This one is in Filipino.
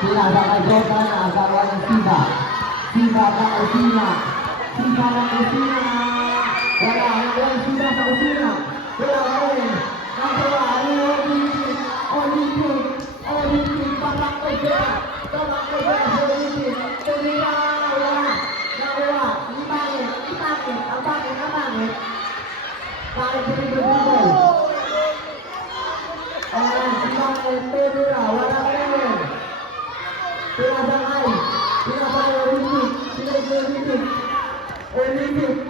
Sila bakal Jordan na asawa ng Siba. Siba sa kusina. Siba ng kusina. Wala Siba sa kusina. Wala rin. Nagawa Olympic. Patak ko siya. Olympic. Tumira. Wala. Nagawa. Ipangit. Ang pangit. Bakit pinag-ibigay? Tumira. Wala rin. Pinasangay Olympic.